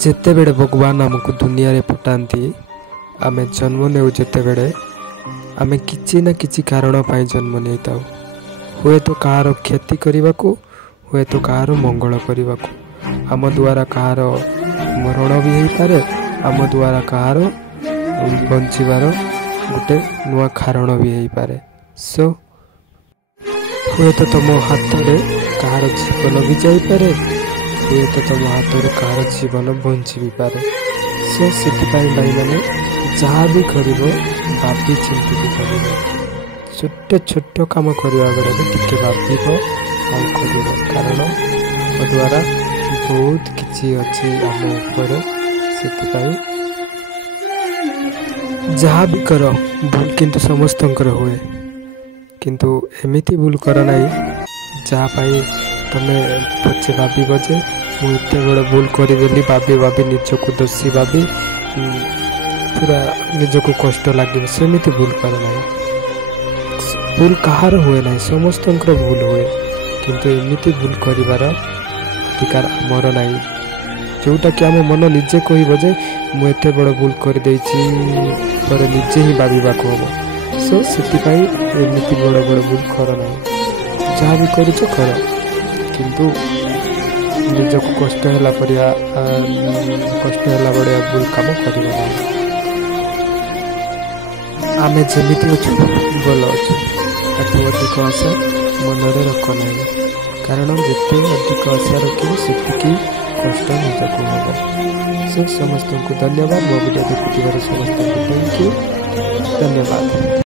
जिते बेड़े भगवान आमको दुनिया रे पठाती आमे जन्म ने जिते बेड़े आमे किछि ना किछि कारण पाई जन्म नहीं था। हुए तो कहार क्षति करने को हुए तो कहार मंगल करने को आम द्वारा कहार मरण भी हो पारे आम द्वारा कहार बंचार गोटे नुआ कारण भी हो पारे। सो हुए तो तुम हाथ में कहार जीवन भी जापे हुए तो तुम हाथ में कहार जीवन बंची भी पारे। सो से भाई मैंने जहाँ भी कर भाभी चिंतित कर छोट छोट कम करने बेले टिके भाव कर कारण द्वारा बहुत किसी अच्छी आम उपर से जहाँ भी कर भूल किंतु समस्त हुए किंतु एमती भूल कर ना जहाँपाई तुम्हें पचे भाव जे मुझे बड़ भूल करदेली भाभी भाभी निजक दोषी भाभी पूरा निजक कष्ट लगे सेमती भूल कर ना। भूल कहार हुए ना समस्त भूल हुए किंतु एमती भूल कर अधिकार आमर ना जोटा कि आम मन निजे कहे मुझे बड़ भूल कर निजे ही भाविबा हम। सो से एमती बड़ बड़ भूल कर ना जहाँ भी कर किंतु निजक कष्ट है कष्ट है बड़े भूल कम कर आमे जमीती अच्छु भल अच्छु ताकू अधिक आशा मन में रख ना कारण जिते अधिक आशा रखी से कष्ट निजक हम। से समस्त को धन्यवाद। मो वीडियो देखुवर समस्त को थैंक यू धन्यवाद।